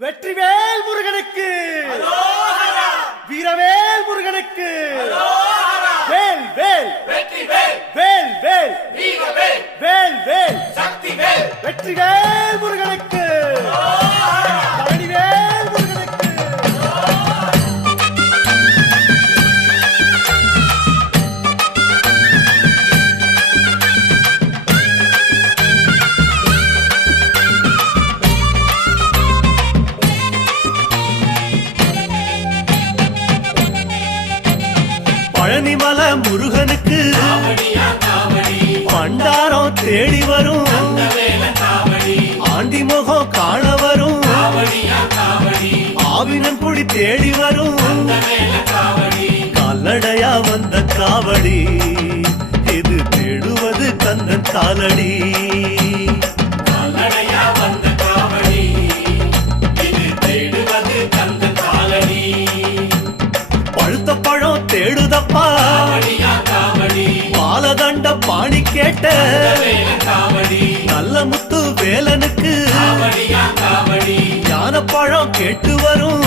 வெற்றிவேல் முருகனுக்கு, வீரவேல் முருகனுக்கு, வேல் வேல் வேல் வேல் வேல் வேல் வெற்றிவேல் முருகனுக்கு, பழனிவேல் முருகனுக்கு. பழனிமல முருகனுக்கு பண்டாரம் தேடி வரும், ஆண்டி முகம் காண வரும், ஆவினன் குடி தேடி வரும், கால்நடையா வந்த காவடி இது தேடுவது கந்தன் காலடி. பழுத்த பழம் தேடுதப்பா பாலதண்ட பாணி கேட்ட நல்ல முத்து வேலனுக்கு ஞான பழம் கேட்டு வரும்.